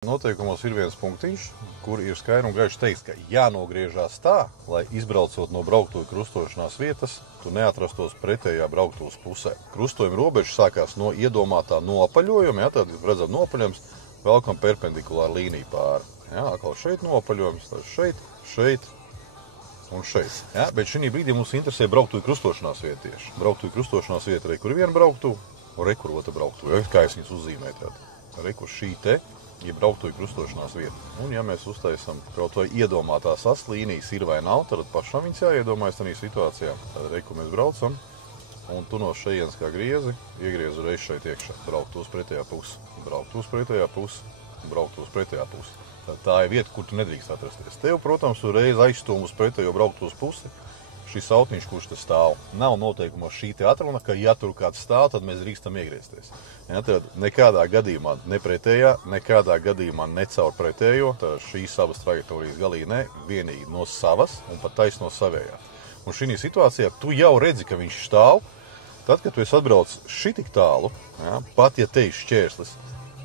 Noteikumos ir viens punktiņš, kur ir skaidri un gaiši teikts, ka jānogriežās tā, lai izbraucot no brauktuvi krustošanās vietas, tu neatrastos pretējā brauktuves pusē. Krustojuma robeža sākās no iedomātā nopaļojuma, ja, tad redzam nopaļojums, velkam perpendikulāru līniju pāri. Ja, atkal šeit nopaļojums, tad šeit un šeit. Ja, bet šī brīdī mums interesē brauktuvi krustošanās vieta tieši. Brauktuvi krustošanās vieta, kur viena brauktuve, un kur otra brauktuve. Kā es viņus uzzīmēju, tad kur šī te ir brauktuvi krustošanās vieta. Un ja mēs uztaisam kaut vai iedomātās aslīnijas ir vai nav, tad pašam viņas jāiedomājas tādā situācijā. Tad kur mēs braucam, un tu no šejienes kā griezi, iegriez uzreiz šeit iekšā. Braukt uz pretējā pusi, braukt uz pretējā pusi, braukt uz pretējā pusi. Tad tā ir vieta, kur tu nedrīkst atrasties. Tev, protams, uzreiz aizstūm uz pretējo braukt uz pusi. Šis autiņš, kurš te stāv, nav noteikumos šī te atruna, ka ja tur kāds stāv, tad mēs drīkstam iegriezties. Ja, tad nekādā gadījumā ne pretējā, nekādā gadījumā ne caur pretējo, tad šīs abas trajektorijas galīgi ne, vienīgi no savas un pat taisno savējā. Un šī situācijā tu jau redzi, ka viņš stāv, tad, kad tu esi atbraucis šitik tālu, ja, pat ja te ir šķērslis,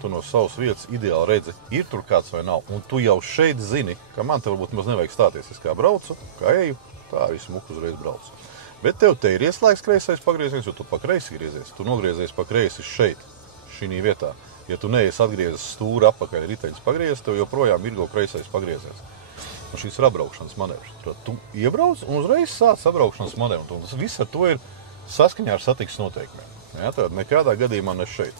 tu no savas vietas ideāli redzi, ir tur kāds vai nav, un tu jau šeit zini, ka man te varbūt maz nevajag stāties, es kā braucu, kā eju, tā visu muku uzreiz brauc. Bet tev te ir ieslēgts kreisais pagrieziens, jo tu pa kreisi griezies. Tu nogriezies pa kreisi šeit, šī vietā. Ja tu neesi atgriezis stūri apakaļ riteņas pagriezis, tev joprojām mirgo kreisais pagrieziens. Un šis ir apbraukšanas manevrs. Tad tu iebrauc un uzreiz sāc apbraukšanas manevru. Un tas viss ar to ir saskaņā ar satiksmes noteikumiem. Ja, tad nekādā gadījumā ne šeit.